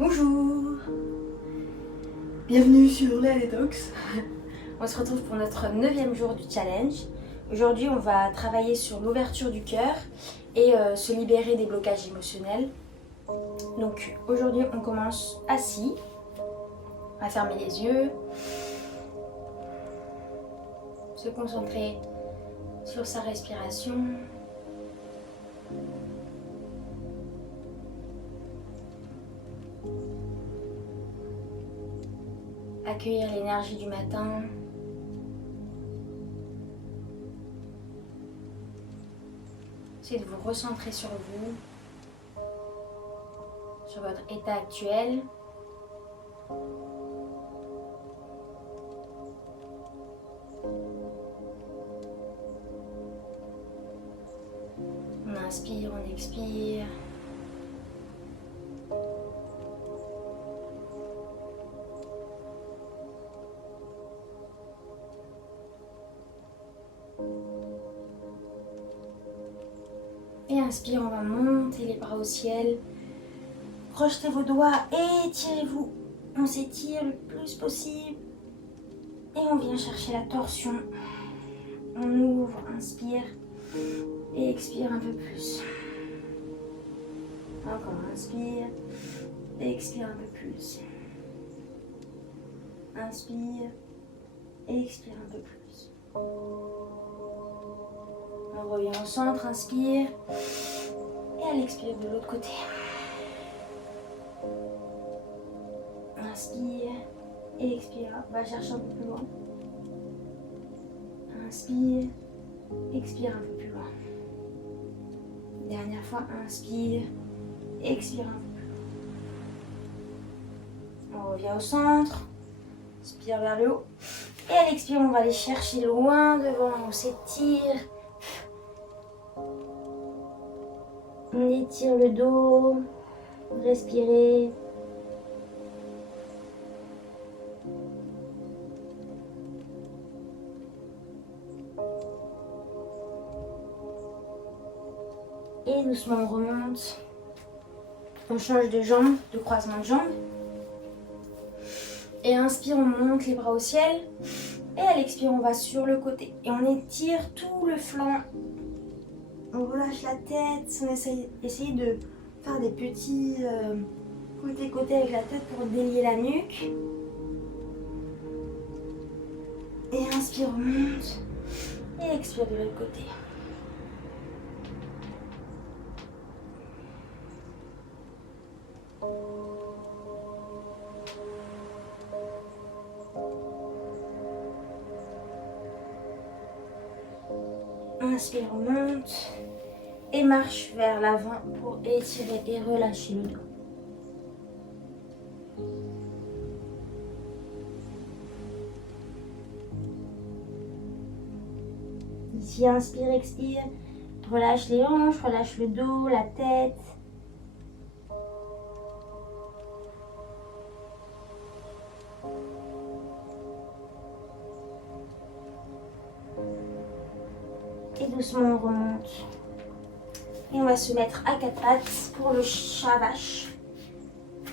Bonjour, bienvenue sur la Détox. On se retrouve pour notre 9e jour du challenge. Aujourd'hui, on va travailler sur l'ouverture du cœur et se libérer des blocages émotionnels. Donc aujourd'hui, on commence assis. On va fermer les yeux, se concentrer sur sa respiration. Accueillir l'énergie du matin. Essayez de vous recentrer sur vous, sur votre état actuel. On inspire, on expire. Et inspire, on va monter les bras au ciel. Projetez vos doigts et étirez-vous. On s'étire le plus possible. Et on vient chercher la torsion. On ouvre, inspire et expire un peu plus. Encore, inspire et expire un peu plus. Inspire et expire un peu plus. On revient au centre, inspire et à l'expire de l'autre côté. Inspire et expire. On va chercher un peu plus loin. Inspire, expire un peu plus loin. Dernière fois, inspire, expire un peu plus loin. On revient au centre, inspire vers le haut. Et à l'expire, on va aller chercher loin devant. On s'étire. On étire le dos, respirez. Et doucement on remonte. On change de jambe, de croisement de jambes. Et inspire, on monte les bras au ciel. Et à l'expire, on va sur le côté. Et on étire tout le flanc. On relâche la tête, on essaye de faire des petits côté-côté avec la tête pour délier la nuque. Et inspire, on monte. Et expire de l'autre côté. Inspire, on monte et marche vers l'avant pour étirer et relâcher le dos. Ici, inspire, expire, relâche les hanches, relâche le dos, la tête. Et doucement on remonte. Et on va se mettre à quatre pattes pour le chat vache.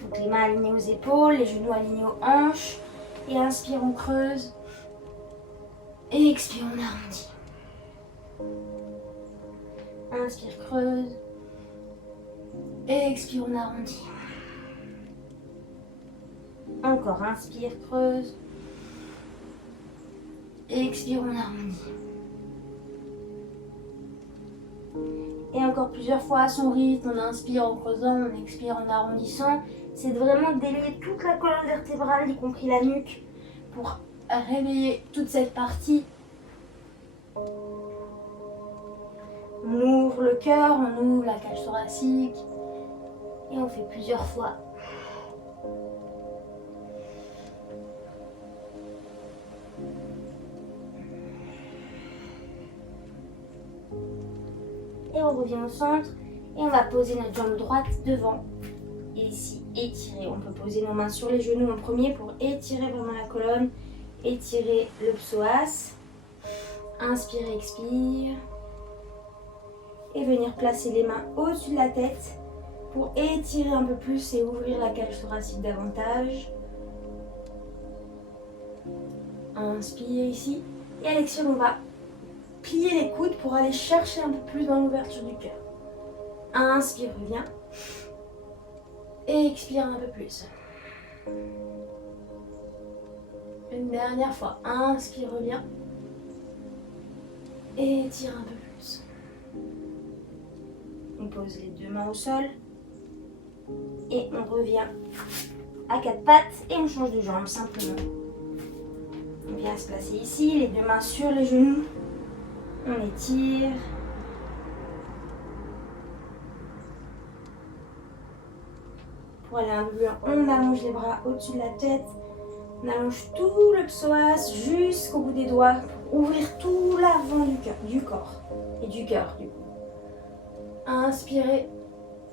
Donc les mains alignées aux épaules, les genoux alignés aux hanches. Et inspire, on creuse. Et expire, on arrondit. Inspire, creuse. Et expire, on arrondit. Encore, inspire, creuse. Et expire, on arrondit. Et encore plusieurs fois à son rythme, on inspire en creusant, on expire en arrondissant. C'est de vraiment délier toute la colonne vertébrale, y compris la nuque, pour réveiller toute cette partie. On ouvre le cœur, on ouvre la cage thoracique. Et on fait plusieurs fois. Et on revient au centre et on va poser notre jambe droite devant. Et ici, étirer. On peut poser nos mains sur les genoux en premier pour étirer vraiment la colonne. Étirer le psoas. Inspire, expire. Et venir placer les mains au-dessus de la tête pour étirer un peu plus et ouvrir la cage thoracique davantage. Inspire ici. Et à l'expire, on va plier les coudes pour aller chercher un peu plus dans l'ouverture du cœur. Inspire, reviens. Et expire un peu plus. Une dernière fois. Inspire, reviens. Et étire un peu plus. On pose les deux mains au sol. Et on revient à quatre pattes et on change de jambe simplement. On vient se placer ici, les deux mains sur les genoux. On étire. Pour aller un peu plus loin, on allonge les bras au-dessus de la tête. On allonge tout le psoas jusqu'au bout des doigts pour ouvrir tout l'avant du corps et du cœur du coup. Inspirez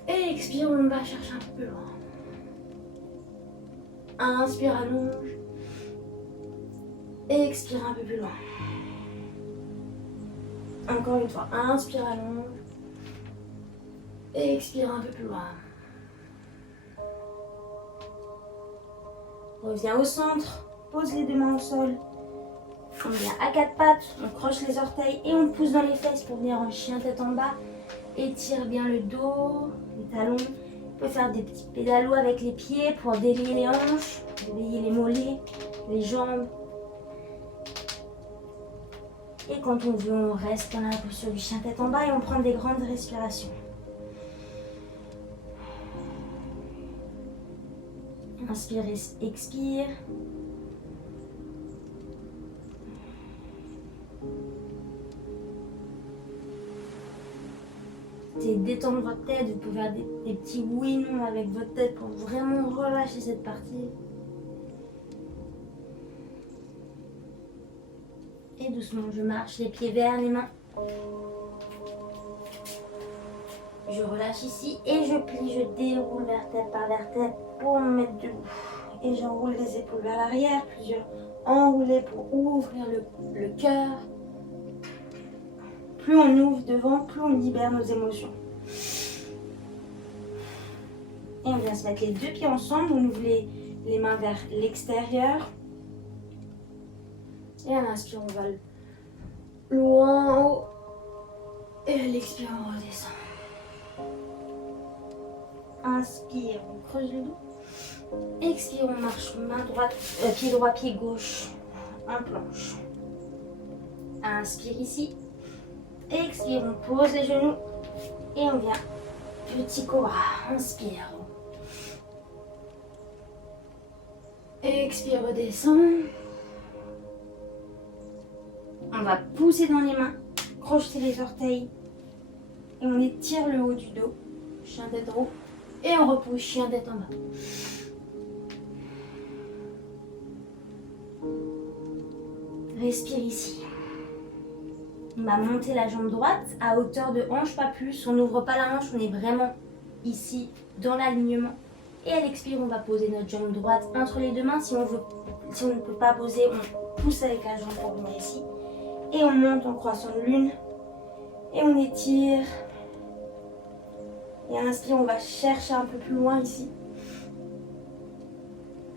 et expire, on va chercher un peu plus loin. Inspire, allonge. Et expire un peu plus loin. Encore une fois, inspire, allonge. Et expire un peu plus loin. Reviens au centre, pose les deux mains au sol. On vient à quatre pattes, on croche les orteils et on pousse dans les fesses pour venir en chien tête en bas. Étire bien le dos, les talons. On peut faire des petits pédalos avec les pieds pour délier les hanches, délier les mollets, les jambes. Et quand on veut, on reste dans la posture du chien tête en bas et on prend des grandes respirations. Inspire, expire. Détendre votre tête, vous pouvez faire des petits oui-non avec votre tête pour vraiment relâcher cette partie. Et doucement, je marche les pieds vers les mains. Je relâche ici et je plie, je déroule vertèbre par vertèbre pour me mettre debout. Et j'enroule les épaules vers l'arrière, plusieurs enroulés pour ouvrir le cœur. Plus on ouvre devant, plus on libère nos émotions. Et on vient se mettre les deux pieds ensemble, on ouvre les mains vers l'extérieur. Et à l'inspire, on va loin en haut. Et à l'expire, on redescend. Inspire, on creuse le dos. Expire, on marche main droite, pied droit, pied gauche en planche. Inspire ici. Expire, on pose les genoux. Et on vient petit cobra. Inspire. Expire, redescend. On va pousser dans les mains, crocheter les orteils. Et on étire le haut du dos. Chien tête en haut. Et on repousse, chien tête en bas. Respire ici. On va monter la jambe droite à hauteur de hanche, pas plus. On n'ouvre pas la hanche, on est vraiment ici dans l'alignement. Et à l'expire, on va poser notre jambe droite entre les deux mains. Si on ne peut pas poser, on pousse avec la jambe pour venir ici. Et on monte en croissant de lune. Et on étire. Et à l'inspire, on va chercher un peu plus loin ici.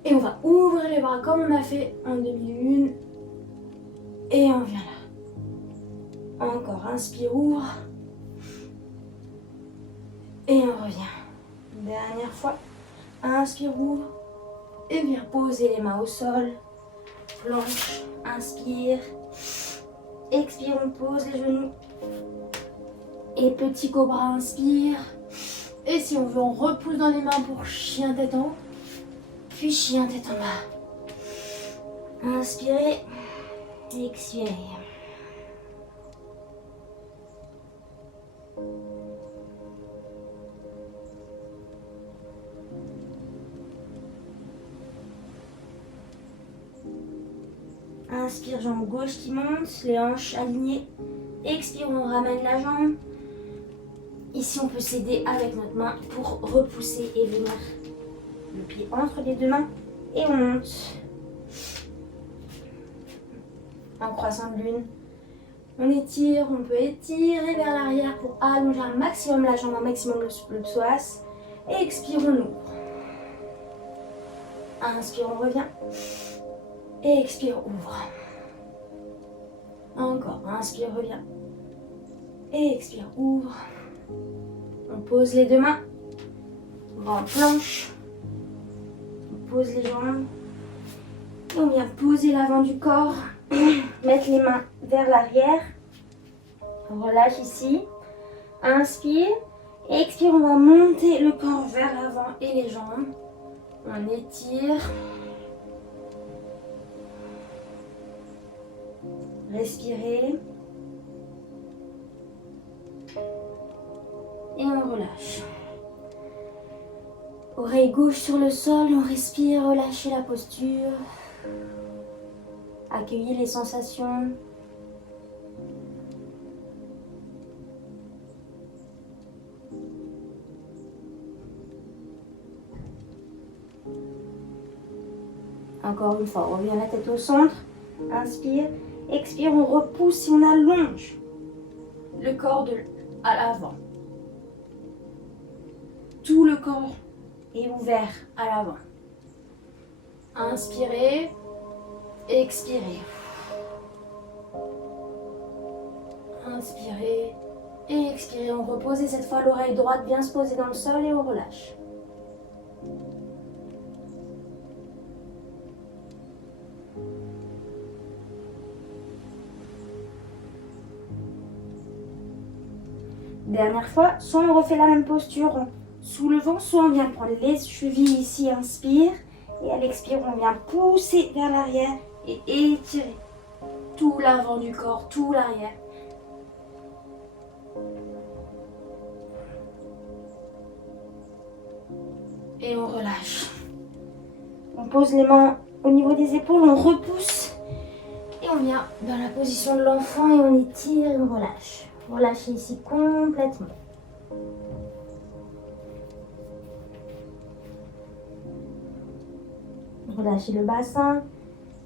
Et on va ouvrir les bras comme on a fait en demi-lune. Et on vient là. Encore, inspire, ouvre. Et on revient. Dernière fois. Inspire, ouvre. Et viens poser les mains au sol. Planche, inspire. Expire, on pose les genoux. Et petit cobra, inspire. Et si on veut, on repousse dans les mains pour chien tête en haut. Puis chien tête en bas. Inspirez. Expirez. Inspire, jambe gauche qui monte, les hanches alignées. Expire, on ramène la jambe. Ici, on peut s'aider avec notre main pour repousser et venir le pied entre les deux mains. Et on monte. En croissant de lune. On étire, on peut étirer vers l'arrière pour allonger un maximum la jambe, un maximum le psoas. Expire, on ouvre. Inspire, on revient. Expire, ouvre. Encore, inspire, revient. Expire, ouvre. On pose les deux mains. On va en planche. On pose les jambes. Et on vient poser l'avant du corps. Mettre les mains vers l'arrière. On relâche ici. Inspire. Expire, on va monter le corps vers l'avant et les jambes. On étire. Respirez. Et on relâche. Oreille gauche sur le sol, on respire, relâchez la posture. Accueillez les sensations. Encore une fois, on revient la tête au centre. Inspire, expire, on repousse et on allonge le corps à l'avant. Tout le corps est ouvert à l'avant. Inspirez, expirez. Inspirez et expirez. On repose et cette fois l'oreille droite bien se poser dans le sol et on relâche. Dernière fois, soit on refait la même posture en soulevant, soit on vient prendre les chevilles ici, inspire. Et à l'expire, on vient pousser vers l'arrière et étirer tout l'avant du corps, tout l'arrière. Et on relâche. On pose les mains au niveau des épaules, on repousse. Et on vient dans la position de l'enfant et on étire et on relâche. Relâchez ici complètement. Relâchez le bassin,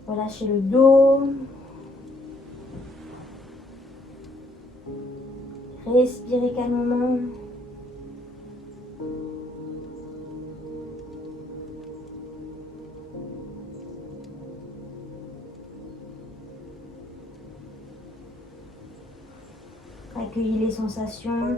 relâchez le dos. Respirez calmement. Accueillez les sensations.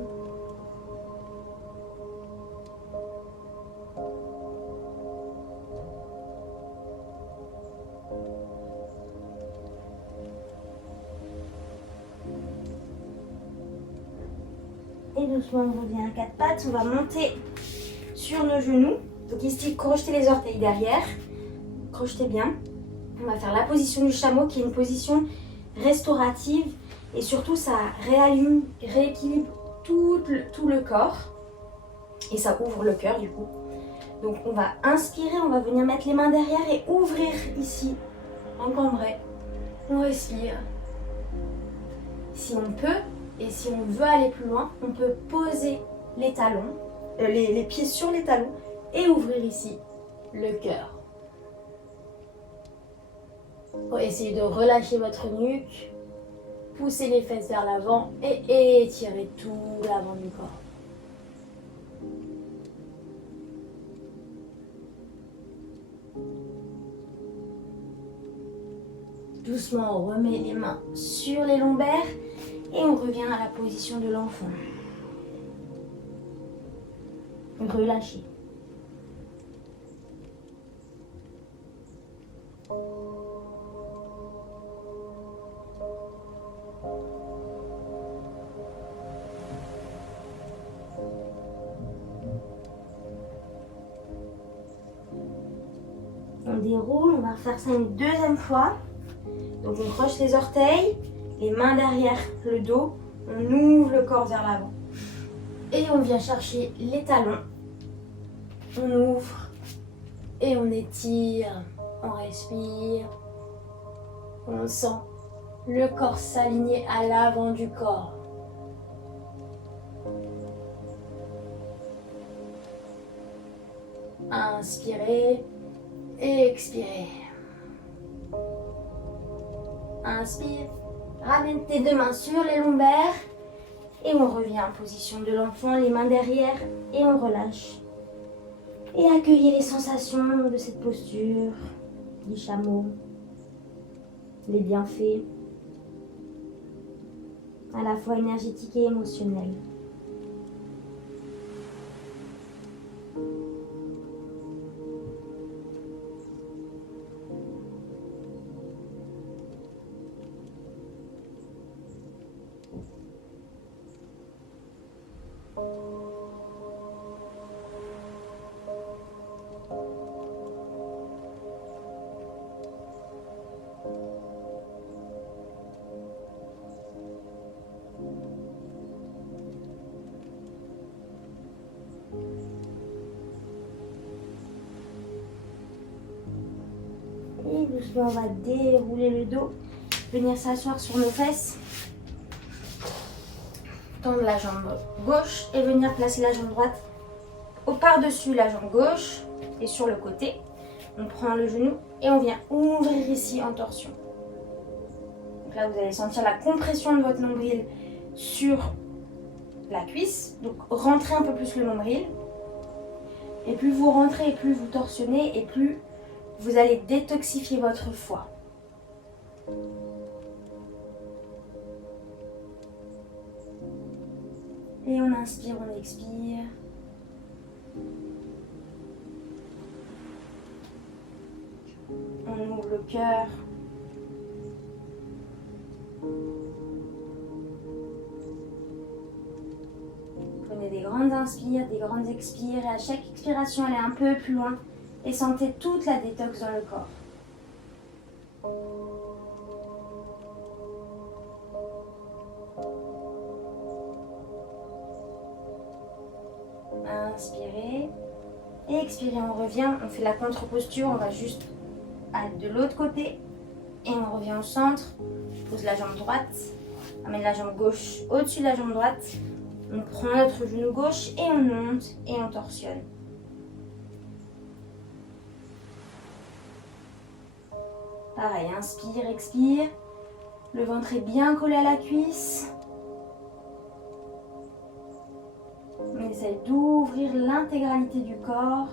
Et doucement, on revient à quatre pattes. On va monter sur nos genoux. Donc ici, crochetez les orteils derrière. Crochetez bien. On va faire la position du chameau qui est une position restaurative. Et surtout, ça réaligne, rééquilibre tout le corps. Et ça ouvre le cœur du coup. Donc on va inspirer, on va venir mettre les mains derrière et ouvrir ici. En cambré. On respire. Si on peut, et si on veut aller plus loin, on peut poser les talons, les pieds sur les talons et ouvrir ici le cœur. Essayez de relâcher votre nuque. Poussez les fesses vers l'avant et étirez tout l'avant du corps. Doucement, on remet les mains sur les lombaires et on revient à la position de l'enfant. Relâchez. On déroule, on va refaire ça une deuxième fois. Donc on croche les orteils, les mains derrière le dos, on ouvre le corps vers l'avant. Et on vient chercher les talons. On ouvre et on étire, on respire. On sent le corps s'aligner à l'avant du corps. Inspirez et expirez. Inspire, ramène tes deux mains sur les lombaires et on revient en position de l'enfant, les mains derrière et on relâche. Et accueillez les sensations de cette posture, du chameau, les bienfaits, à la fois énergétiques et émotionnels. Et doucement, on va dérouler le dos, venir s'asseoir sur nos fesses, tendre la jambe gauche et venir placer la jambe droite par-dessus la jambe gauche et sur le côté. On prend le genou et on vient ouvrir ici en torsion. Donc là, vous allez sentir la compression de votre nombril sur la cuisse. Donc rentrez un peu plus le nombril. Et plus vous rentrez, et plus vous torsionnez, et plus vous allez détoxifier votre foie. Et on inspire, on expire. On ouvre le cœur. Prenez des grandes inspires, des grandes expires. Et à chaque expiration, allez un peu plus loin. Et sentez toute la détox dans le corps. Inspirez. Et expirez, on revient. On fait la contre-posture. On va juste aller de l'autre côté. Et on revient au centre. On pose la jambe droite. On amène la jambe gauche au-dessus de la jambe droite. On prend notre genou gauche et on monte et on torsionne. Pareil, inspire, expire. Le ventre est bien collé à la cuisse. On essaye d'ouvrir l'intégralité du corps.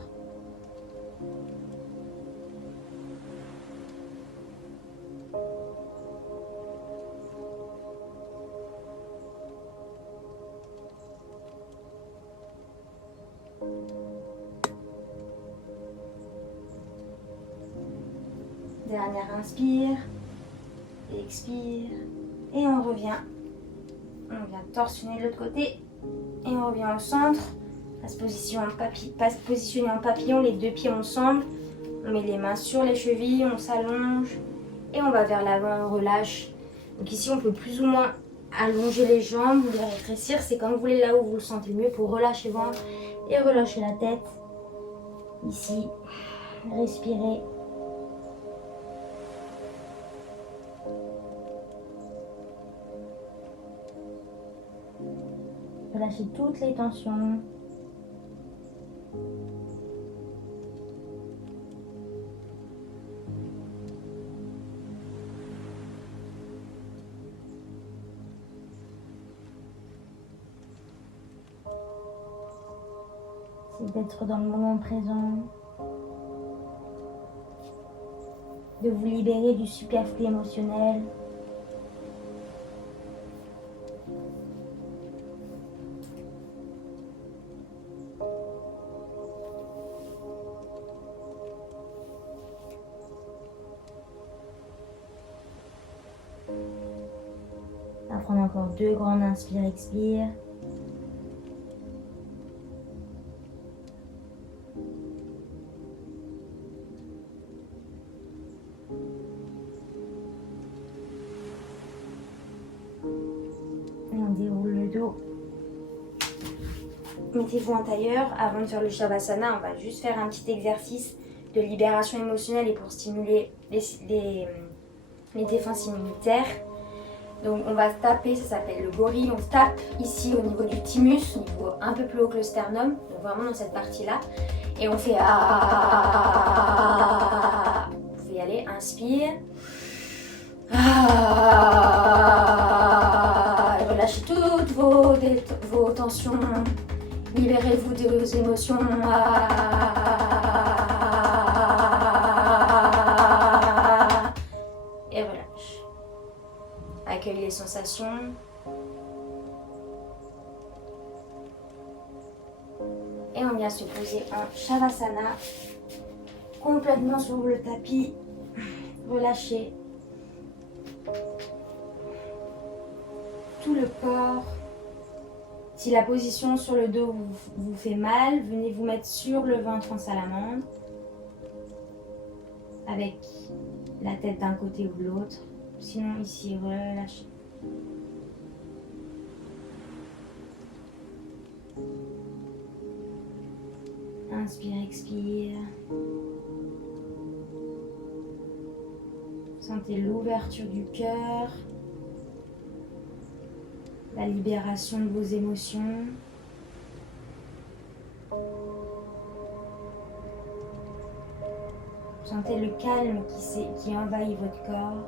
Dernière inspire, expire, et on revient. On vient torsionner de l'autre côté, et on revient au centre. On va se positionner en papillon, les deux pieds ensemble. On met les mains sur les chevilles, on s'allonge, et on va vers l'avant, on relâche. Donc ici, on peut plus ou moins allonger les jambes ou les rétrécir. C'est comme vous voulez, là où vous le sentez le mieux, pour relâcher le ventre et relâcher la tête. Ici, respirez. Relâchez toutes les tensions. C'est d'être dans le moment présent. De vous libérer du superflu émotionnel. On va prendre encore 2 grandes inspire, expire. Et on déroule le dos. Mettez-vous en tailleur. Avant de faire le Shavasana, on va juste faire un petit exercice de libération émotionnelle et pour stimuler les défenses immunitaires. Donc on va se taper, ça s'appelle le gorille, on se tape ici au niveau du thymus, au niveau un peu plus haut que le sternum, donc vraiment dans cette partie-là. Et on fait ah. Vous pouvez y aller, inspire. Ah. Et relâchez toutes vos tensions. Libérez-vous de vos émotions. Et relâche. Accueille les sensations. Et on vient se poser en Shavasana, complètement sur le tapis, relâchez tout le corps. Si la position sur le dos vous fait mal, venez vous mettre sur le ventre en salamandre, avec la tête d'un côté ou de l'autre. Sinon ici, relâchez. Inspire, expire. Sentez l'ouverture du cœur, la libération de vos émotions. Sentez le calme qui envahit votre corps.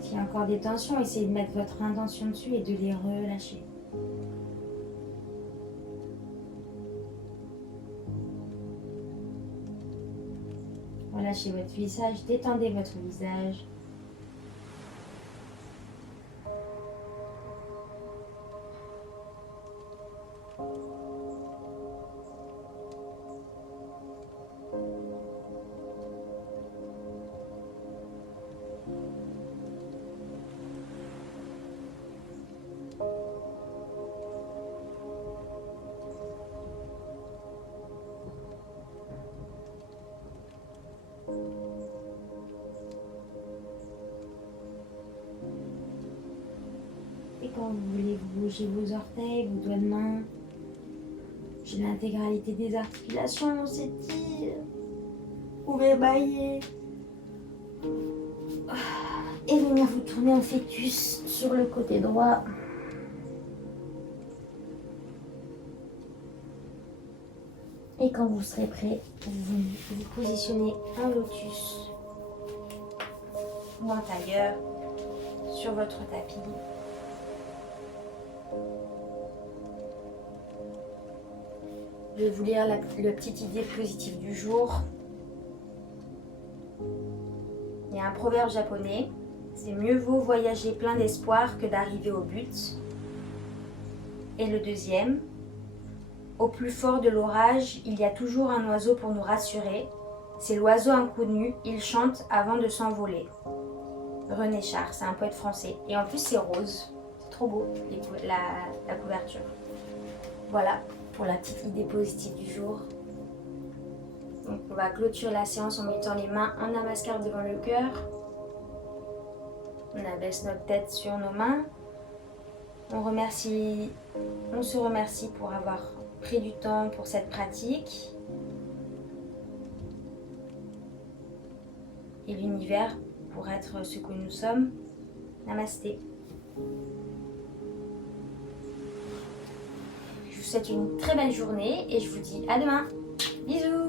S'il y a encore des tensions, essayez de mettre votre intention dessus et de les relâcher. Relâchez votre visage, détendez votre visage. Et quand vous voulez, vous bougez vos orteils, vos doigts de main. J'ai l'intégralité des articulations, on s'étire. Vous pouvez bailler. Et venir vous tourner en fœtus sur le côté droit. Et quand vous serez prêt, vous vous positionnez en lotus ou en tailleur sur votre tapis. Je vais vous lire la petite idée positive du jour. Il y a un proverbe japonais, c'est mieux vaut voyager plein d'espoir que d'arriver au but. Et le deuxième, au plus fort de l'orage, il y a toujours un oiseau pour nous rassurer. C'est l'oiseau inconnu, il chante avant de s'envoler. René Char, c'est un poète français. Et en plus c'est rose, c'est trop beau la couverture. Voilà pour la petite idée positive du jour. Donc on va clôturer la séance en mettant les mains en namaskar devant le cœur. On abaisse notre tête sur nos mains. On se remercie pour avoir pris du temps pour cette pratique. Et l'univers pour être ce que nous sommes. Namasté. Je vous souhaite une très belle journée et je vous dis à demain. Bisous.